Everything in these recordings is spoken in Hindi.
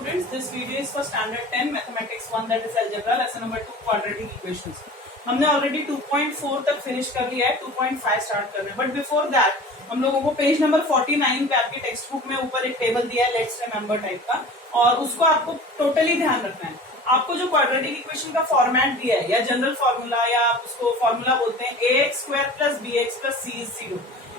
students, this video is for standard 10 mathematics 1 that is algebra lesson number 2 quadratic equations. हमने ऑलरेडी 2.4 तक फिनिश कर लिया है, 2.5 स्टार्ट कर रहे हैं. बट बिफोर दैट हम लोगों को पेज नंबर 49 पे आपके टेक्स्ट बुक में ऊपर एक टेबल दिया है लेट्स रिमेंबर टाइप का, और उसको आपको टोटली ध्यान रखना है. आपको जो क्वाड्रेटिक इक्वेशन का फॉर्मेट दिया है या जनरल फॉर्मूला या आप उसको फॉर्मूला बोलते हैं ax² + bx + c = 0,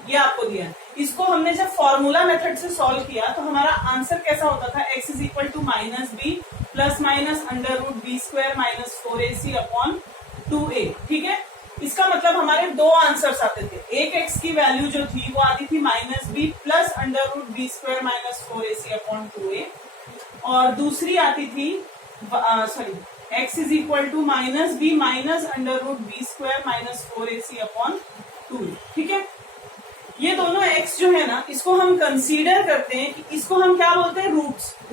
ये आपको दिया है. इसको हमने जब फॉर्मूला मेथड से सॉल्व किया तो हमारा आंसर कैसा होता था, x = -b ±√b² - 4ac/2a. ठीक है, इसका मतलब हमारे दो आंसर्स आते थे. एक x की वैल्यू जो थी वो आती थी -b +√b² - 4ac/2a, और दूसरी आती थी x = -b -√b² - 4ac/2a. ठीक है, ये दोनों x जो है ना, इसको हम कंसीडर करते हैं कि इसको हम क्या बोलते हैं,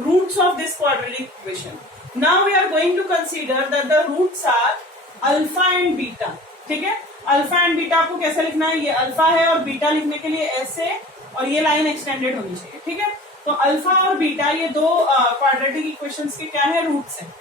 roots of this quadratic equation. Now we are going to consider that the roots are alpha and beta. ठीक है, अल्फा एंड बीटा आपको कैसे लिखना है, ये अल्फा है और बीटा लिखने के लिए ऐसे, और ये लाइन एक्सटेंडेड होनी चाहिए. ठीक है, तो अल्फा और बीटा ये दो क्वाड्रेटिक इक्वेशंस के क्या है, रूट्स हैं.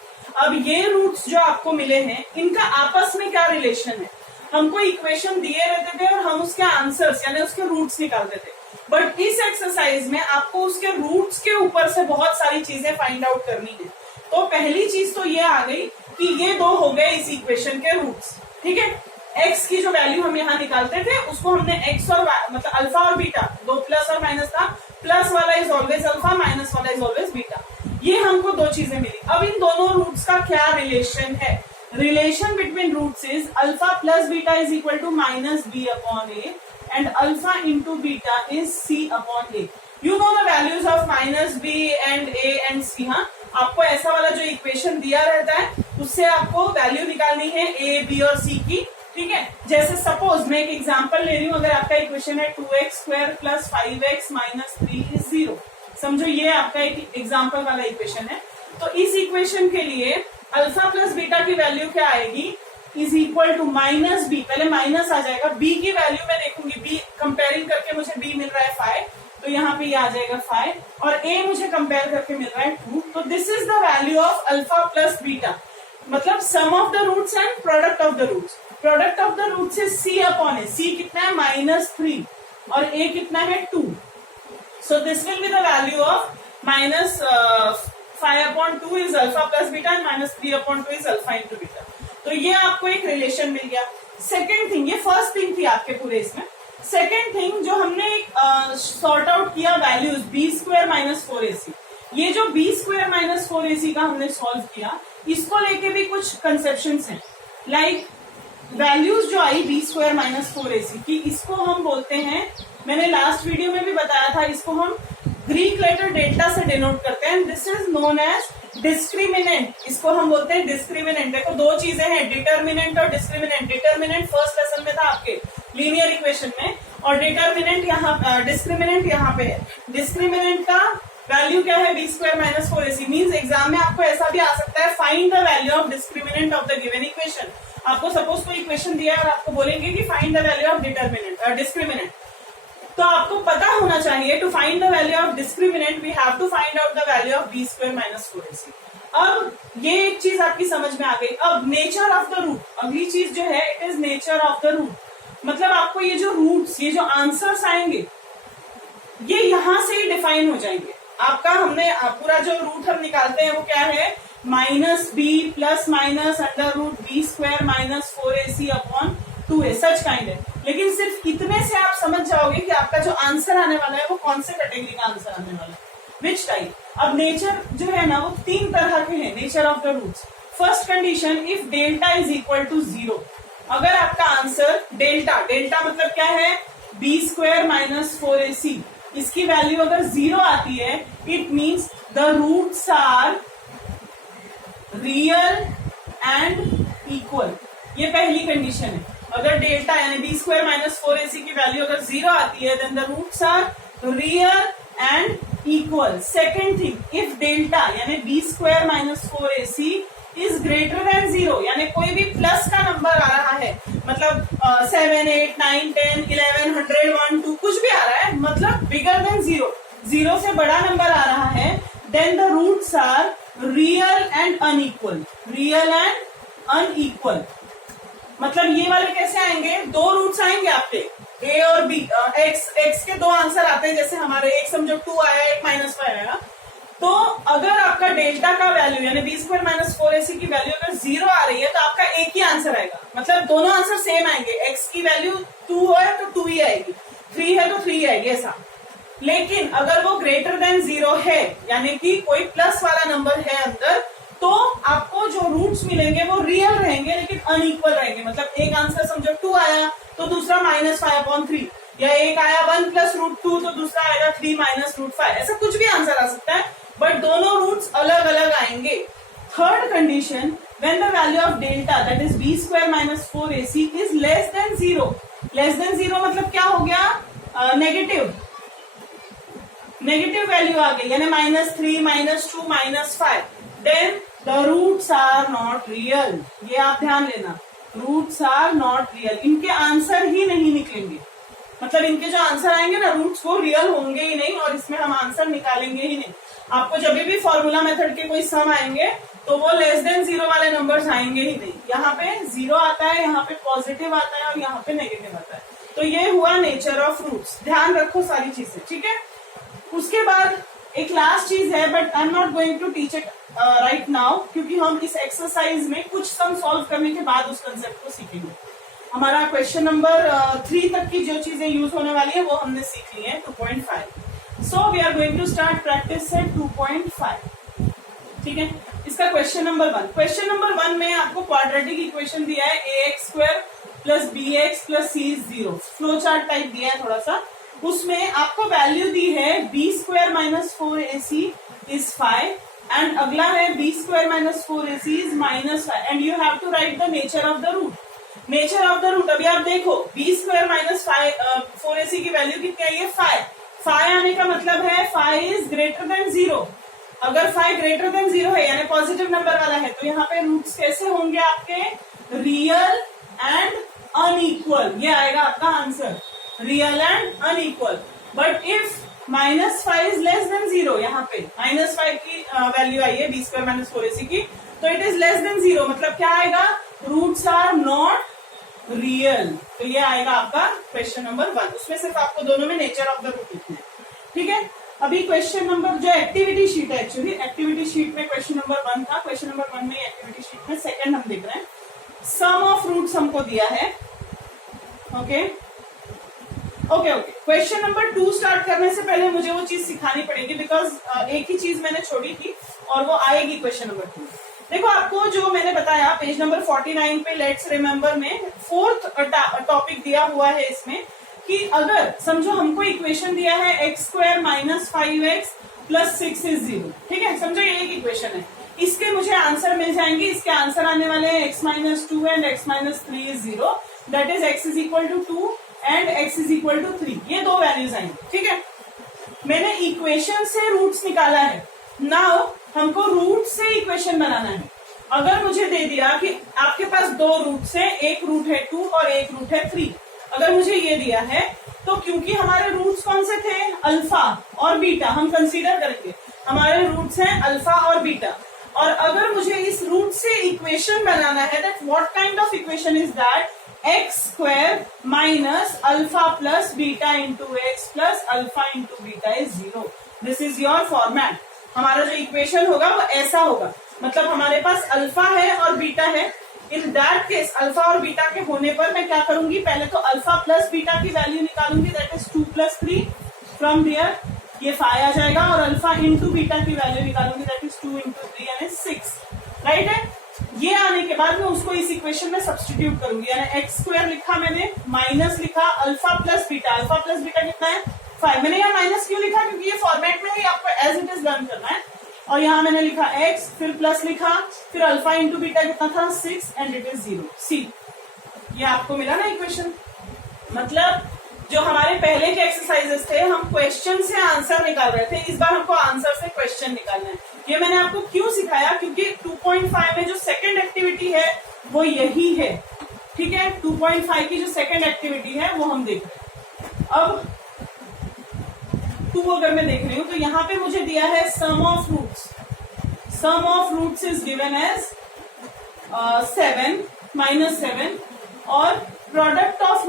अब ये रूट्स जो आपको मिले हैं, इनका आपस में क्या रिलेशन है. हमको इक्वेशन दिए रहते थे और हम उसके आंसर्स यानी उसके रूट्स निकालते थे. बट इस एक्सरसाइज में आपको उसके रूट्स के ऊपर से बहुत सारी चीजें फाइंड आउट करनी है. तो पहली चीज तो ये आ गई कि ये दो हो गए इस इक्वेशन के रूट्स. ठीक है, x की जो वैल्यू हम यहाँ निकालते थे उसको हमने x और मतलब अल्फा और बीटा, दो प्लस और माइनस था, प्लस वाला इज ऑलवेज अल्फा, माइनस वाला इज ऑलवेज बीटा. ये हमको दो चीजें मिली. अब इन दोनों रूट्स का क्या रिलेशन है, relation between roots is alpha plus beta is equal to -b/a and alpha into beta is c/a. You know the values of -b and a and c. हाँ, आपको ऐसा वाला जो इक्वेशन दिया रहता है उससे आपको वैल्यू निकालनी है a, b और c की. ठीक है, जैसे सपोज मैं एक एग्जांपल ले रही हूँ. अगर आपका इक्वेशन है 2x² + 5x - 3 = 0. समझो ये आपका एक एग्जांपल वाला इक्वेशन है. तो इस इक्वेशन के लिए अल्फा प्लस बीटा की वैल्यू क्या आएगी, इज इक्वल टू -b. पहले माइनस आ जाएगा, b की वैल्यू मैं देखूंगी, b कंपेयरिंग करके मुझे b मिल रहा है 5, तो यहाँ पे ये आ जाएगा 5, और a मुझे कंपेयर करके मिल रहा है 2. तो this is the value of alpha plus beta, मतलब sum of the roots and product of the roots. Product of the roots is c/a. c कितना है, -3, और a कितना है 2. So this will be the value of -5/2 is alpha plus beta and -3/2 is alpha into beta. तो ये आपको एक रिलेशन मिल गया. सेकेंड थिंग, ये फर्स्ट थिंग थी आपके पूरे इसमें. सेकेंड थिंग जो हमने सॉर्ट आउट किया वैल्यूज b² - 4ac. ये जो b² - 4ac का हमने सॉल्व किया, इसको लेके भी कुछ कंसेप्शंस हैं. लाइक वैल्यूज जो आई b² - 4ac की, इसको हम बोलते हैं, मैंने लास्ट वीडियो में भी बताया था, इसको हम ग्रीक लेटर डेल्टा से डिनोट करते हैं. This is known as discriminant. इसको हम बोलते हैं डिस्क्रिमिनेंट. देखो दो चीजें हैं, डिटर्मिनेंट और डिस्क्रिमिनेंट. डिटर्मिनेंट फर्स्ट लेसन में था आपके लीनियर इक्वेशन में, और डिटर्मिनेंट यहाँ, डिस्क्रिमिनेंट यहाँ पे है. डिस्क्रिमिनेंट का वैल्यू क्या है, b² - 4ac. मीन्स एग्जाम में आपको ऐसा भी आ सकता है, find the value of discriminant of the given equation. आपको सपोज कोई इक्वेशन दिया है और आपको बोलेंगे कि find the value of determinant discriminant. तो आपको पता होना चाहिए, to find the value of discriminant we have to find out the value of b² - 4ac. अब ये एक चीज आपकी समझ में आ गई. अब नेचर ऑफ द रूट, अगली चीज जो है it is nature of the root. मतलब आपको ये जो रूट्स, ये जो आंसर्स आएंगे, ये यहां से ही डिफाइन हो जाएंगे. आपका हमने पूरा जो रूट हम निकालते हैं वो क्या है, -b ±√b² - 4ac/2a. Such kind है. लेकिन सिर्फ इतने से आप समझ जाओगे कि आपका जो आंसर आने वाला है वो कौन से कैटेगरी का आंसर आने वाला है, विच टाइप. अब नेचर जो है ना वो 3 तरह के हैं, nature of the roots. First condition, if delta is equal to 0. अगर आपका आंसर डेल्टा मतलब क्या है, b² - 4ac, इसकी वैल्यू अगर 0 आती है, it means the roots are real and equal. ये पहली कंडीशन है. अगर डेल्टा यानी b² - 4ac की वैल्यू अगर 0 आती है, then the roots are real and equal. Second thing, if delta यानी b² - 4ac is greater than 0, यानी कोई भी प्लस का नंबर आ रहा है, मतलब 7, 8, 9, 10, 11, 100, 1, 2 कुछ भी आ रहा है, मतलब बिगर देन 0, 0 से बड़ा नंबर आ रहा है, then the roots are real and unequal. Real and unequal मतलब ये वाले कैसे आएंगे, दो रूट्स आएंगे आपके a और b, x के दो आंसर आते हैं, जैसे हमारे एक समझो 2 आया, एक -5 आया, तो अगर आपका डेल्टा का वैल्यू यानी b स्क्वायर माइनस 4ac की वैल्यू अगर 0 आ रही है तो आपका एक ही आंसर आएगा, मतलब दोनों आंसर सेम आएंगे, x की वैल्यू 2 है तो 2 ही आएगी, 3 है तो 3 ही आएगी ऐसा। लेकिन अगर वो ग्रेटर देन 0 है यानी कि कोई प्लस वाला नंबर है अंदर, तो आपको जो रूट्स मिलेंगे वो रियल रहेंगे लेकिन अनइक्वल रहेंगे, मतलब एक आंसर समझो 2 आया तो दूसरा -5/3, या एक आया 1 + √2 तो दूसरा आएगा 3 - √5, ऐसा कुछ भी आंसर आ सकता है, बट दोनों रूट्स अलग अलग आएंगे। Third condition, when the value of delta that is b square minus 4ac is less than 0। Less than 0 मतलब क्या हो गया, नेगेटिव वैल्यू आ गई, यानी -3, -2, -5, then the roots are not real. ये आप ध्यान लेना, रूट्स आर नॉट रियल, इनके आंसर ही नहीं निकलेंगे, मतलब इनके जो आंसर आएंगे ना रूट्स वो रियल होंगे ही नहीं, और इसमें हम आंसर निकालेंगे ही नहीं। आपको जब भी फॉर्मूला मेथड के कोई सम आएंगे तो वो लेस देन 0 वाले नंबर्स आएंगे ही नहीं, यहाँ पे 0 आता है, यहाँ पे पॉजिटिव आता है और यहाँ पे नेगेटिव आता है। तो ये हुआ नेचर ऑफ रूट्स, ध्यान रखो सारी चीजें, ठीक है। उसके बाद एक लास्ट चीज है, but I am not going to teach it right now, क्योंकि हम इस एक्सरसाइज में कुछ सम सॉल्व करने के बाद उस कंसेप्ट को सीखेंगे। हमारा क्वेश्चन नंबर 3 तक की जो चीजें यूज होने वाली है वो हमने सीख ली है 2.5। So we are going to start practice set 2.5, ठीक है। इसका क्वेश्चन नंबर 1, क्वेश्चन नंबर 1 में आपको क्वाड्रेटिक इक्वेशन दिया है ax² + bx + c = 0, flow chart type दिया है थोड़ा सा, उसमें आपको वैल्यू दी है b square minus 4ac is 5 and अगला है b square minus 4ac is -5 and you have to write the nature of the root. Nature of the root अभी आप देखो, b स्क्वायर माइनस 4ac की वैल्यू कितनी आई है 5 आने का मतलब है 5 इज ग्रेटर देन 0। अगर 5 ग्रेटर देन 0 है यानी पॉजिटिव नंबर वाला है, तो यहाँ पे रूट्स कैसे होंगे आपके, रियल एंड अनइक्वल, ये आएगा आपका answer, real and unequal. But if -5 is less than 0, यहाँ पे -5 की वैल्यू आई है b स्क्वायर माइनस 4ac की, तो इट इज लेस देन 0, मतलब क्या आएगा, रूट्स आर नॉट रियल। तो ये आएगा आपका क्वेश्चन नंबर 1, उसमें सिर्फ आपको दोनों में नेचर ऑफ द रूट लिखना है, ठीक है। अभी क्वेश्चन नंबर जो एक्टिविटी शीट है, एक्चुअली एक्टिविटी शीट में क्वेश्चन नंबर 1 था, क्वेश्चन नंबर 1 में एक्टिविटी शीट में सेकंड हम देख रहे हैं। सम ऑफ रूट्स हमको दिया है, ओके। क्वेश्चन नंबर 2 स्टार्ट करने से पहले मुझे वो चीज सिखानी पड़ेगी, बिकॉज एक ही चीज मैंने छोड़ी थी और वो आएगी क्वेश्चन नंबर 2। देखो आपको जो मैंने बताया पेज नंबर 49 पे लेट्स रिमेम्बर में 4th टॉपिक दिया हुआ है इसमें, कि अगर समझो हमको इक्वेशन दिया है x² - 5x + 6 इज 0, ठीक है, समझो ये एक इक्वेशन है, इसके मुझे आंसर मिल जाएंगे, इसके आंसर आने वाले हैं x - 2 and x - 3 is 0, that is x = 2 and x = 3, ये दो वैल्यूज आएंगे, ठीक है। मैंने इक्वेशन से रूट्स निकाला है, नाउ हमको रूट से इक्वेशन बनाना है। अगर मुझे दे दिया कि आपके पास दो रूट्स है, एक रूट है 2 और एक रूट है 3, अगर मुझे ये दिया है तो क्योंकि हमारे रूट्स कौन से थे, अल्फा और बीटा, हम कंसीडर करेंगे हमारे रूट्स हैं अल्फा और बीटा, और अगर मुझे इस रूट से इक्वेशन बनाना है, that what kind of equation is that, x² - alpha + beta * x + alpha * beta is 0। This is your format. हमारा जो इक्वेशन होगा वो ऐसा होगा, मतलब हमारे पास अल्फा है और बीटा है, इन दैट केस अल्फा और बीटा के होने पर मैं क्या करूंगी, पहले तो अल्फा प्लस बीटा की वैल्यू निकालूंगी, दैट इज 2 + 3, फ्रॉम देयर ये 5 आ जाएगा, और अल्फा * बीटा की वैल्यू निकालूंगी, दैट इज 2 * 3 यानी 6, राइट है। ये आने के बाद मैं उसको इस इक्वेशन में सब्स्टिट्यूट करूंगी, यानी x² लिखा मैंने, माइनस लिखा अल्फा प्लस बीटा कितना है 5, मैंने यहाँ माइनस क्यों लिखा, क्योंकि ये फॉर्मेट में ही आपको एज इट इज लर्न करना है, और यहाँ मैंने लिखा x, फिर प्लस लिखा, फिर अल्फा * बीटा कितना था 6 एंड इट इज 0, सी। ये आपको मिला ना इक्वेशन, मतलब जो हमारे पहले के एक्सरसाइजेस थे हम क्वेश्चन से आंसर निकाल रहे थे, इस बार हमको आंसर से क्वेश्चन निकालना है। ये मैंने आपको क्यों सिखाया, क्योंकि 2.5 में जो सेकंड एक्टिविटी है वो यही है, ठीक है। 2.5 की जो सेकंड एक्टिविटी है वो हम देख रहे हैं। अब 2 अगर मैं देख रही हूं तो यहाँ पे मुझे दिया है sum of roots. Sum of roots is given as 7 -7 और product of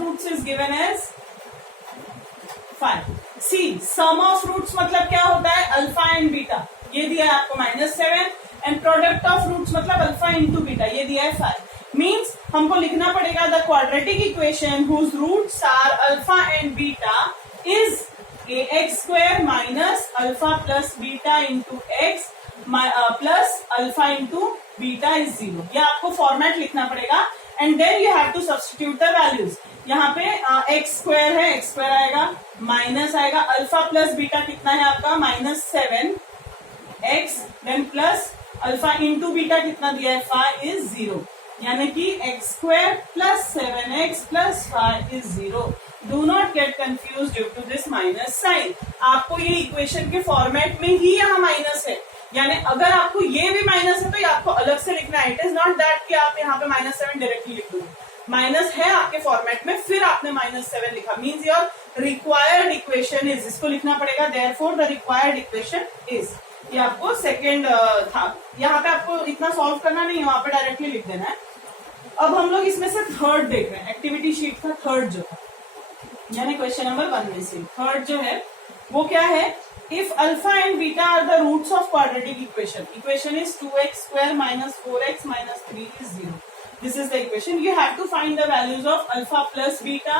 roots is given as 5. See sum of roots मतलब क्या होता है, अल्फा एंड बीटा. ये दिया है आपको -7 एंड प्रोडक्ट ऑफ रूट्स मतलब अल्फा इंटू बीटा, ये दिया है 5. मीन्स हमको लिखना पड़ेगा the quadratic equation whose roots are alpha and beta is ax² minus alpha plus beta into x plus alpha into beta is 0. ये आपको फॉर्मेट लिखना पड़ेगा and then you have to substitute the values. यहाँ पे x² है, x² आएगा, माइनस आएगा अल्फा प्लस बीटा कितना है आपका -7x, then plus alpha into beta कितना दिया है 5 इज 0. यानी कि x² plus 7x plus 5 is 0. Do not get confuse due to this minus sign. आपको ये इक्वेशन के फॉर्मेट में ही यहाँ माइनस है, यानी अगर आपको ये भी माइनस है तो ये आपको अलग से लिखना है. इट इज नॉट दैट कि आप यहाँ पे -7 डायरेक्टली लिख दो. माइनस है आपके फॉर्मेट में, फिर आपने -7 लिखा, means your required equation is. इसको लिखना पड़ेगा therefore the required equation is. ये आपको सेकेंड था. यहाँ पे आपको इतना सॉल्व करना नहीं है, वहां पे डायरेक्टली लिख देना है. अब हम लोग इसमें से थर्ड देख रहे हैं. एक्टिविटी शीट का थर्ड जो है, यानी क्वेश्चन नंबर 1 में से थर्ड जो है वो क्या है, if alpha and beta are the roots of quadratic equation is 2x² minus 4x minus 3 is 0. This is the equation. You have to find the values of alpha plus beta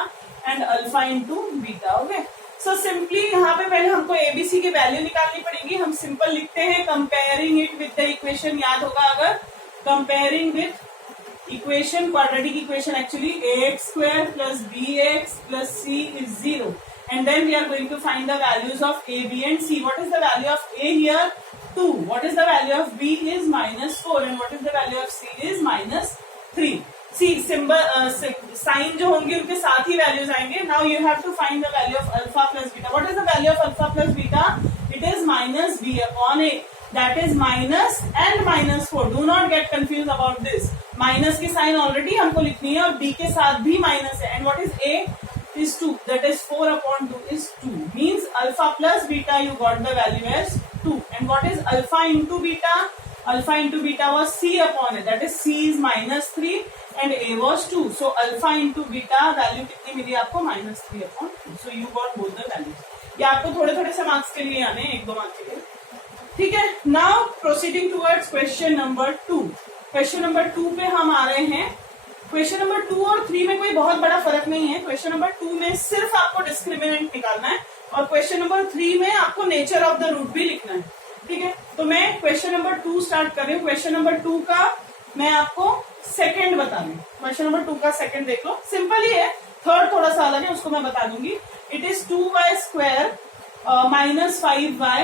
and alpha into beta. Okay. So simply यहाँ पे पहले हमको ABC की वैल्यू निकालनी पड़ेगी. हम सिंपल लिखते हैं comparing it with the equation. याद होगा अगर comparing with equation, quadratic equation actually ax² plus bx plus c is 0. And then we are going to find the values of a, b and c. What is the value of a here? 2. What is the value of b is -4 and what is the value of c is -3. C symbol sign जो होंगे उनके साथ ही वैल्यूज आएंगे. Now you have to find the value of alpha plus beta. What is the value of alpha plus beta? It is -b/a. That is minus and -4. Do not get confuse about this. Minus की साइन ऑलरेडी हमको लिखनी है और b के साथ भी माइनस है. And what is a is 2. That is 4/2 is 2. Means alpha plus beta you got the value as 2. And what is alpha into beta? Alpha into beta was c/a. That is c is -3 and a was 2. So alpha into beta value कितनी मिली आपको? -3/2. So you got both the values. ये आपको थोड़े थोड़े से मार्क्स के लिए आने, 1-2 मार्क्स के लिए. ठीक है. Now proceeding towards question number 2. Question number 2 पे हम आ रहे हैं. क्वेश्चन नंबर 2 और 3 में कोई बहुत बड़ा फर्क नहीं है. क्वेश्चन नंबर 2 में सिर्फ आपको डिस्क्रिमिनेंट निकालना है और क्वेश्चन नंबर 3 में आपको नेचर ऑफ द रूट भी लिखना है. ठीक है. तो मैं क्वेश्चन नंबर 2 स्टार्ट कर रही हूँ. क्वेश्चन नंबर 2 का मैं आपको सेकंड बता रही हूँ. क्वेश्चन नंबर 2 का सेकंड देख लो. सिंपल ही है. थर्ड थोड़ा सा अलग है, उसको मैं बता दूंगी. It is 2y² -5y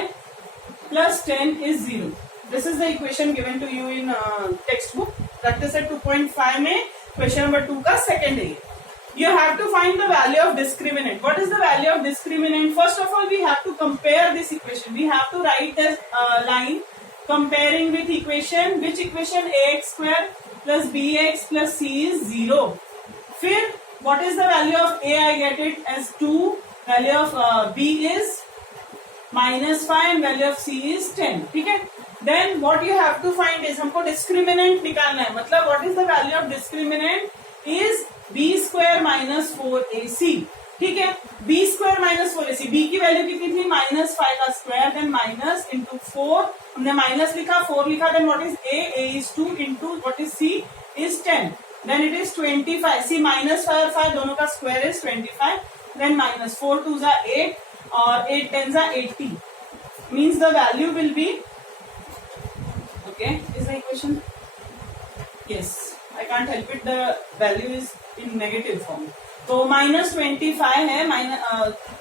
plus 10 is 0. This is the equation given to you in textbook. Practice at 2.5 में क्वेश्चन नंबर 2 का सेकंड है. You have to find the value of discriminant. What is the value of discriminant? First of all, we have to compare this equation. We have to write this line comparing with equation. Which equation? ax² plus bx plus c is 0. फिर what is the value of a? I get it as 2. Value of b is -5 and value of c is 10. ठीक है. Then what you have to find is हमको discriminant निकालना है. मतलब what is the value of discriminant is b² - 4ac. ठीक है. b² - 4ac. b की वैल्यू कितनी थी? -5 का स्क्वायर देन माइनस इंटू 4. हमने माइनस लिखा, 4 लिखा. Then what is a is 2 into what is c is 10. Then it is 25. C -5 और 5 दोनों का स्क्वायर इज 25. देन -4 2 जा 8 और 8 10 जा 80. Means the value will be okay. Is the equation? Yes. I can't help it. The value is in negative form. तो -25 है.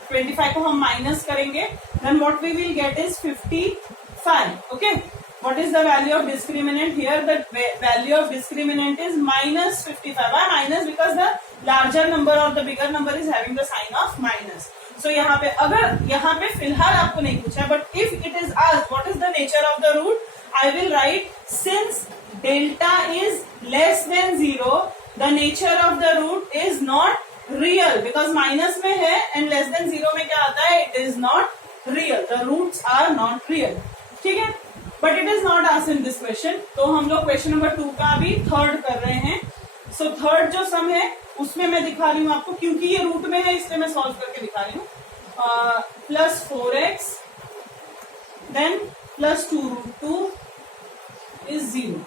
25 को हम माइनस करेंगे. Then what we will get is 55. Okay. What is the value of discriminant here? The value of discriminant is -55. Why minus? Because the larger number or the bigger number is having the sign of minus. So यहाँ पे अगर यहाँ पे फिलहाल आपको नहीं पूछा, but if it is asked what is the nature of the root, I will write since delta is less than 0, the nature of the root is not real, because minus में है एंड लेस देन जीरो में क्या आता है, it is not real, the roots are not real, ठीक है, but it is not asked in this question. तो हम लोग क्वेश्चन नंबर 2 का अभी थर्ड कर रहे हैं। सो थर्ड जो सम है उसमें मैं दिखा रही हूँ आपको, क्योंकि ये रूट में है इसलिए मैं सॉल्व करके दिखा रही हूँ। Plus 4x then plus 2√2 is 0.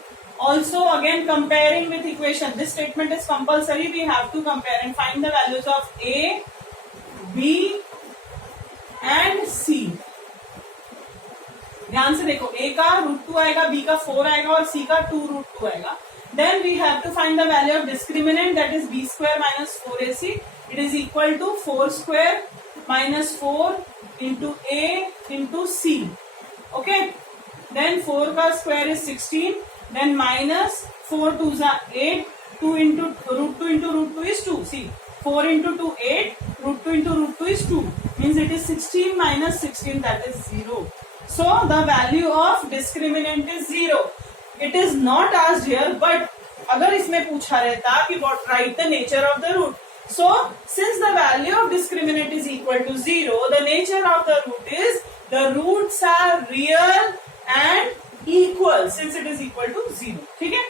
Also again comparing with equation, this statement is compulsory, we have to compare and find the values of a, b and c. ध्यान से देखो, a का √2 आएगा, b का 4 आएगा और c का 2√2 आएगा। Then we have to find the value of discriminant, that is b square minus 4ac. It is equal to 4 square minus 4 into a into c. Okay. Then 4 का square is 16. Then minus 4 2s are 8. 2 into √2 is 2. See, 4 into 2 8. √2 into √2 is 2. Means it is 16 minus 16, that is 0. So the value of discriminant is 0. It is not asked here, but अगर इसमें पूछा रहता कि what write the nature of the root. So since the value of discriminant is equal to 0, the nature of the root is the roots are real and equal since it is equal to 0. ठीक है,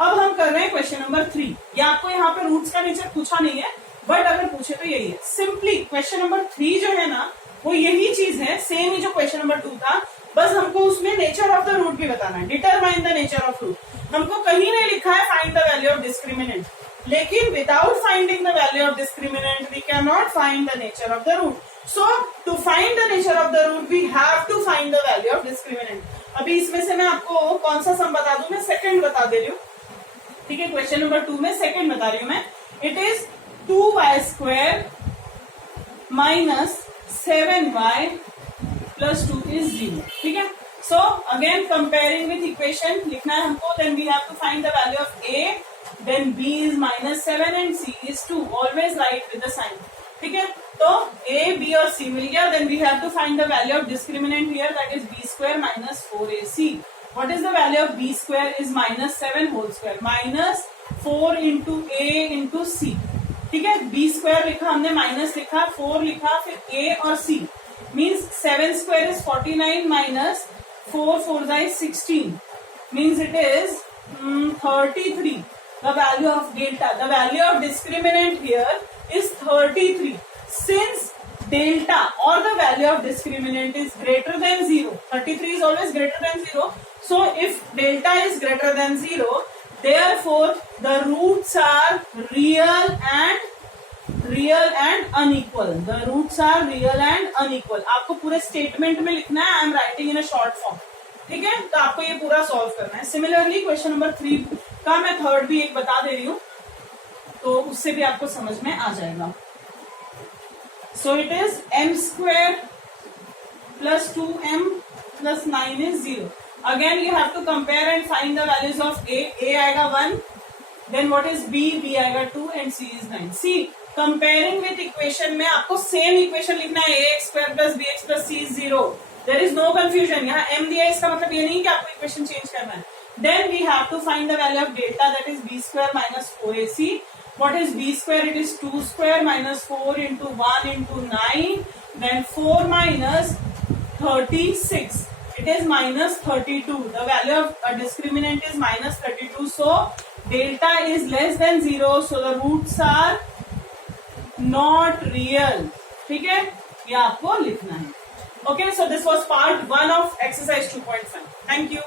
अब हम कर रहे हैं क्वेश्चन नंबर 3। ये आपको यहाँ पे रूट्स का नेचर पूछा नहीं है, बट अगर पूछे तो यही है। सिंपली क्वेश्चन नंबर 3 जो है ना, वो यही चीज है, सेम ही जो क्वेश्चन नंबर 2 था, बस हमको उसमें नेचर ऑफ द रूट भी बताना है, determine the nature of root. हमको कहीं नहीं लिखा है find the value of discriminant, लेकिन without finding the value of discriminant we can not find the nature of the root. So to find the nature of the root we have to find the value of discriminant. अभी इसमें से मैं आपको कौन सा सम बता दूं, मैं सेकंड बता दे रही हूँ, ठीक है, क्वेश्चन नंबर 2 में सेकंड बता रही हूँ मैं। It is 2y square minus 7y plus 2 is 0, ठीक है। So again comparing with equation लिखना है हमको, then we have to find the value of a, then b is -7 and c is 2, always right with the sign, ठीक है। तो a, b और c मिल गया, then we have to find the value of discriminant here, that is b square minus 4ac. What is the value of b square is -7 whole square minus 4 into a into c, ठीक है। b स्क्वायर लिखा हमने, माइनस लिखा, 4 लिखा, फिर a और c, means 7 square is 49 minus 4 4 is 16, means it is 33. The value of delta, the value of discriminant here is 33. Since delta or the value of discriminant is greater than 0, 33 is always greater than 0. So if delta is greater than 0, therefore the roots are real and unequal. The roots are real and unequal. आपको पूरे स्टेटमेंट में लिखना है, I am writing in a short form, ठीक है। तो आपको ये पूरा सॉल्व करना है। सिमिलरली क्वेश्चन नंबर 3 का मैं थर्ड भी एक बता दे रही हूँ, तो उससे भी आपको समझ में आ जाएगा। So it is m square plus 2m plus 9 is 0. Again you have to compare and find the values of a. A आएगा 1, then what is b? b आएगा 2 and c is 9. See, comparing with equation में आपको same equation लिखना है, ax square plus bx plus c is 0. There is no confusion. यहाँ m दिया है, इसका मतलब ये नहीं कि आपको equation change करना है। Then we have to find the value of delta, that is b square minus 4ac. What is b square? It is 2 square minus 4 into 1 into 9, then 4 minus 36. It is minus 32. The value of a discriminant is minus 32. So delta is less than 0. So the roots are not real. ठीक है, ये आपको लिखना है। Okay, so this was part 1 of exercise 2.5. Thank you.